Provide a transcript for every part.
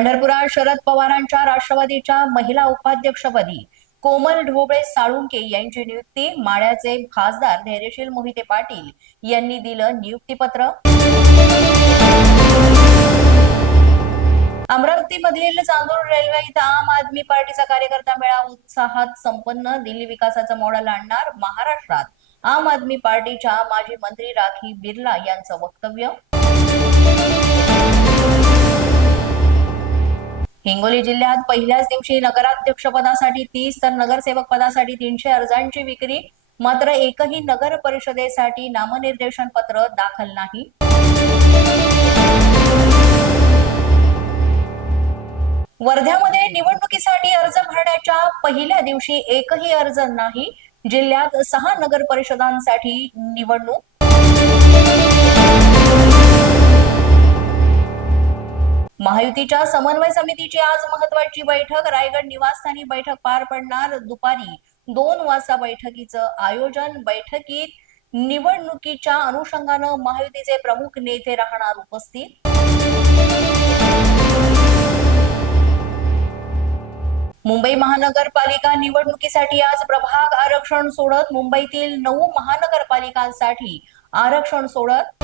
पंढरपुरात शरद पवारांच्या राष्ट्रवादीच्या महिला उपाध्यक्षपदी कोमल ढोबळे साळुंके यांची नियुक्ती माळ्याचे खासदार धैर्यशील मोहिते पाटील यांनी दिलं नियुक्तीपत्र. अमरावतीमधील चांदूर रेल्वे इथं आम आदमी पार्टीचा कार्यकर्ता मेळा उत्साहात संपन्न. दिल्ली विकासाचं मॉडेल आणणार महाराष्ट्रात. आम आदमी पार्टीच्या माजी मंत्री राखी बिर्ला यांचं वक्तव्य. हिंगोली जिल्ह्यात पहिल्याच दिवशी नगराध्यक्षपदासाठी तीस तर नगरसेवक पदासाठी तीनशे अर्जांची विक्री. मात्र एकही नगर परिषदेसाठी नामनिर्देशन पत्र दाखल नाही. वर्ध्यामध्ये निवडणुकीसाठी अर्ज भरण्याच्या पहिल्या दिवशी एकही अर्ज नाही. जिल्ह्यात सहा नगर परिषदांसाठी निवडणूक महायुतीच्या समन्वय समितीची आज महत्वाची बैठक. रायगड निवासस्थानी बैठक पार पडणार. दुपारी दोन वाजता बैठकीचं आयोजन. बैठकीत निवडणुकीच्या अनुषंगानं महायुतीचे प्रमुख नेते राहणार उपस्थित. मुंबई महानगरपालिका निवडणुकीसाठी आज प्रभाग आरक्षण सोडत मुंबईतील नऊ महानगरपालिकांसाठी आरक्षण सोडत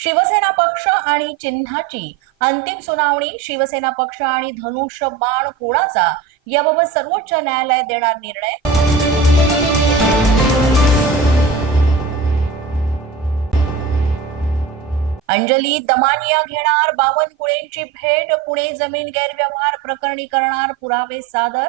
शिवसेना पक्ष आणि चिन्हाची अंतिम सुनावणी शिवसेना पक्ष आणि धनुष्य बाण कोणाचा? याबाबत सर्वोच्च न्यायालय देणार निर्णय. अंजली दमानिया घेणार बावनकुळेंची भेट पुणे जमीन गैरव्यवहार प्रकरणी करणार पुरावे सादर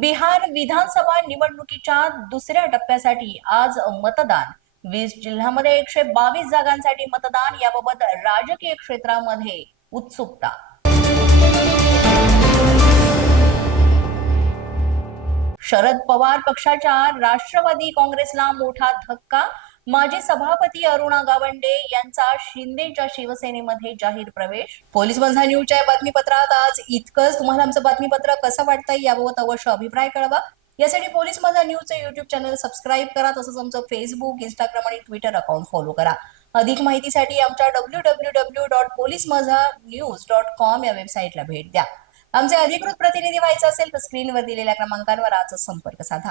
बिहार विधानसभा निवडणुकीच्या दुसऱ्या टप्प्यासाठी आज मतदान. वीस जिल्ह्यामध्ये एकशे बावीस जागांसाठी मतदान याबाबत राजकीय क्षेत्रामध्ये उत्सुकता. शरद पवार पक्षाच्या राष्ट्रवादी काँग्रेसला मोठा धक्का माजी सभापती अरुणा गावंडे यांचा शिंदेच्या शिवसेनेमध्ये जाहीर प्रवेश. पोलीस बंधा न्यूजच्या बातमीपत्रात आज इतकंच. तुम्हाला आमचं बातमीपत्र कसं वाटतंय याबाबत अवश्य अभिप्राय कळवा. यासाठी पोलीस माझा न्यूजचं युट्यूब चॅनल सबस्क्राईब करा तसंच आमचं फेसबुक इंस्टाग्राम आणि ट्विटर अकाउंट फॉलो करा. अधिक माहितीसाठी आमच्या W W W dot police Majha news dot com या वेबसाईटला भेट द्या. आमचे अधिकृत प्रतिनिधी व्हायचं असेल तर स्क्रीनवर दिलेल्या क्रमांकांवर आजच संपर्क साधा.